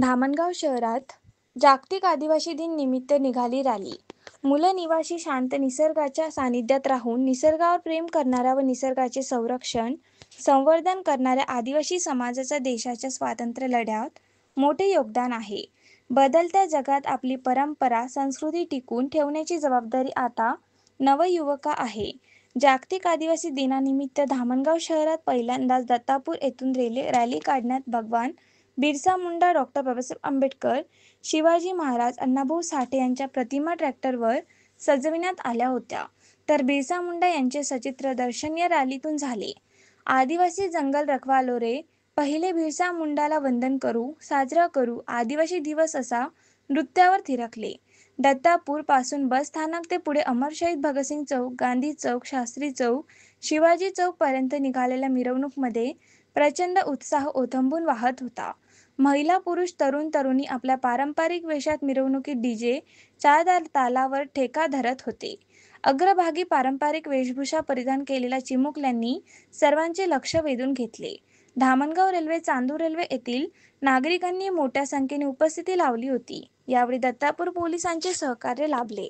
धामणगाव शहरात जागतिक आदिवासी दिन निमित्त निघाली रॅली। मुलं निवासी शांत निसर्गाच्या सानिध्यात राहून निसर्गावर प्रेम करणाऱ्या व निसर्गाचे संरक्षण, संवर्धन करणाऱ्या आदिवासी समाजाचा देशाच्या स्वातंत्र्य लढ्यात मोठे योगदान आहे। बदलत्या जगात आपली परंपरा, संस्कृती टिकवून ठेवण्याची जबाबदारी आता नवयुवका आहे। जागतिक आदिवासी दिनानिमित्त धामणगाव शहरात पहिल्यांदाच दत्तापूर येथून रॅली काढण्यात भगवान बिरसा मुंडा, डॉ. बाबासाहेब आंबेडकर, शिवाजी महाराज, अण्णाभाऊ साठे यांच्या प्रतिमा ट्रॅक्टरवर सजविण्यात आल्या होत्या। तर बिरसा मुंडा यांचे सचित्र दर्शन या रॅलीतून झाले। आदिवासी जंगल रखवालो रे, पहिले बिरसा मुंडाला वंदन करू, साजरा करू आदिवासी दिवस असा नृत्यावर थिरकले। दत्तापूर पासून बस स्थानक ते पुढे अमर शहीद भगतसिंग चौक, गांधी चौक, शास्त्री चौक, शिवाजी चौक पर्यंत निघालेल्या मिरवणूकमध्ये प्रचंड उत्साह ओथंबून वाहत होता। महिला, पुरुष, तरुण तरुणी आपल्या पारंपरिक वेशात मिरवणुकीत डीजे च्या तालावर ठेका धरत होते। अग्रभागी पारंपरिक वेशभूषा परिधान केलेल्या चिमुकल्यांनी सर्वांचे लक्ष वेधून घेतले। धामणगाव रेल्वे, चांदूर रेल्वे येथील नागरिकांनी मोठ्या संख्येने उपस्थिती लावली होती। यावेळी दत्तापूर पोलिसांचे सहकार्य लाभले।